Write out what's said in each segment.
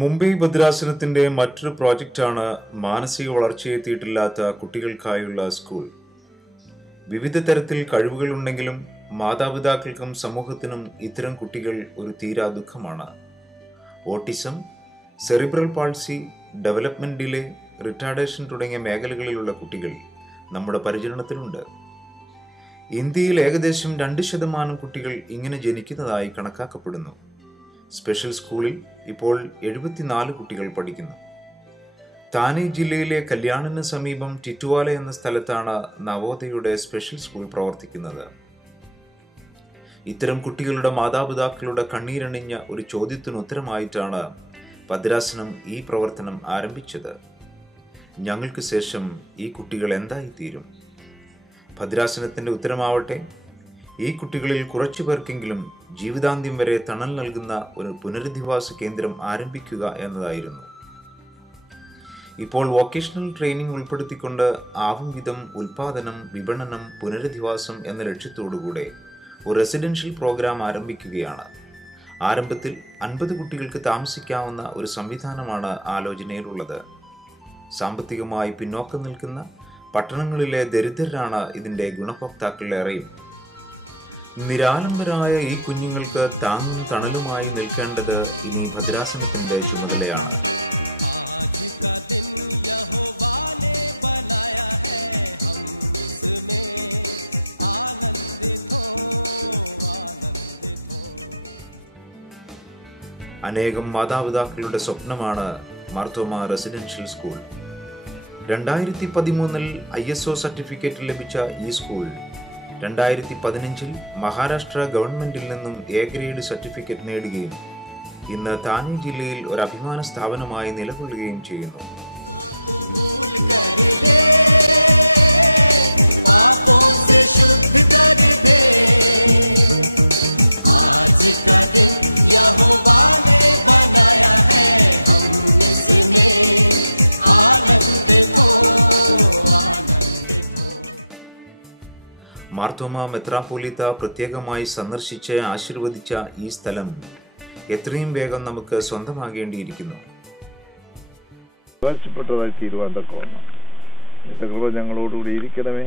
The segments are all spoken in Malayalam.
മുംബൈ ഭദ്രാസനത്തിന്റെ മറ്റൊരു പ്രോജക്റ്റാണ് മാനസിക വളർച്ചയെത്തിയിട്ടില്ലാത്ത കുട്ടികൾക്കായുള്ള സ്കൂൾ. വിവിധ തരത്തിൽ കഴിവുകളുണ്ടെങ്കിലും മാതാപിതാക്കൾക്കും സമൂഹത്തിനും ഇത്തരം കുട്ടികൾ ഒരു തീരാ ദുഃഖമാണ്. Autism, cerebral palsy, development delay, retardation തുടങ്ങിയ മേഖലകളിലുള്ള കുട്ടികൾ നമ്മുടെ പരിചരണത്തിലുണ്ട്. ഇന്ത്യയിൽ ഏകദേശം 2% കുട്ടികൾ ഇങ്ങനെ ജനിക്കുന്നതായി കണക്കാക്കപ്പെടുന്നു. സ്പെഷ്യൽ സ്കൂളിൽ ഇപ്പോൾ 74 കുട്ടികൾ പഠിക്കുന്നു. താനെ ജില്ലയിലെ കല്യാണിന് സമീപം ടിറ്റുവാല എന്ന സ്ഥലത്താണ് നവോദയയുടെ സ്പെഷ്യൽ സ്കൂൾ പ്രവർത്തിക്കുന്നത്. ഇത്തരം കുട്ടികളുടെ മാതാപിതാക്കളുടെ കണ്ണീരണിഞ്ഞ ഒരു ചോദ്യത്തിന് ഉത്തരമായിട്ടാണ് ഭദ്രാസനം ഈ പ്രവർത്തനം ആരംഭിച്ചത്. ഞങ്ങൾക്ക് ശേഷം ഈ കുട്ടികൾ എന്തായിത്തീരും? ഭദ്രാസനത്തിന്റെ ഉത്തരമാവട്ടെ, ഈ കുട്ടികളിൽ കുറച്ചു പേർക്കെങ്കിലും ജീവിതാന്ത്യം വരെ തണൽ നൽകുന്ന ഒരു പുനരധിവാസ കേന്ദ്രം ആരംഭിക്കുക എന്നതായിരുന്നു. ഇപ്പോൾ വൊക്കേഷണൽ ട്രെയിനിങ് ഉൾപ്പെടുത്തിക്കൊണ്ട് ആവും വിധം ഉൽപാദനം, വിപണനം, പുനരധിവാസം എന്ന ലക്ഷ്യത്തോടുകൂടെ ഒരു റെസിഡൻഷ്യൽ പ്രോഗ്രാം ആരംഭിക്കുകയാണ്. ആരംഭത്തിൽ 50 കുട്ടികൾക്ക് താമസിക്കാവുന്ന ഒരു സംവിധാനമാണ് ആലോചനയിലുള്ളത്. സാമ്പത്തികമായി പിന്നോക്കം നിൽക്കുന്ന പട്ടണങ്ങളിലെ ദരിദ്രരാണ് ഇതിന്റെ ഗുണഭോക്താക്കളേറെയും. നിരാലംബരായ ഈ കുഞ്ഞുങ്ങൾക്ക് താങ്ങും തണലുമായി നിൽക്കേണ്ടത് ഇനി ഭദ്രാസനത്തിന്റെ ചുമതലയാണ്. അനേകം മാതാപിതാക്കളുടെ സ്വപ്നമാണ് Marthoma residential school. 2013 ISO certificate ലഭിച്ച ഈ സ്കൂൾ 2015 മഹാരാഷ്ട്ര ഗവൺമെന്റിൽ നിന്നും A ഗ്രേഡ് സർട്ടിഫിക്കറ്റ് നേടുകയും ഇന്ന് താനെ ജില്ലയിൽ ഒരു അഭിമാന സ്ഥാപനമായി നിലകൊള്ളുകയും ചെയ്യുന്നു. മാർത്തോമ മെത്രാപ്പോലീത്ത പ്രത്യേകമായി സന്ദർശിച്ച് ആശീർവദിച്ച ഈ സ്ഥലം എത്രയും വേഗം നമുക്ക് സ്വന്തമാകേണ്ടിയിരിക്കുന്നു. പ്രകാശപ്പെട്ടതായി തീരുവാന്തക്കോണം നിന്റെ കൃപ ഞങ്ങളോടുകൂടി ഇരിക്കണമേ,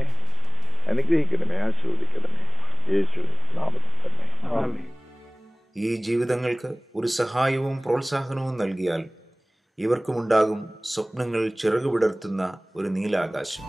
അനുഗ്രഹിക്കണമേ, ആശീർവദിക്കണമേ, യേശു നാമത്തിൽ തന്നെ ആമേൻ. ഈ ജീവിതങ്ങൾക്ക് ഒരു സഹായവും പ്രോത്സാഹനവും നൽകിയാൽ ഇവർക്കുമുണ്ടാകും സ്വപ്നങ്ങൾ ചിറകുവിടർത്തുന്ന ഒരു നീലാകാശം.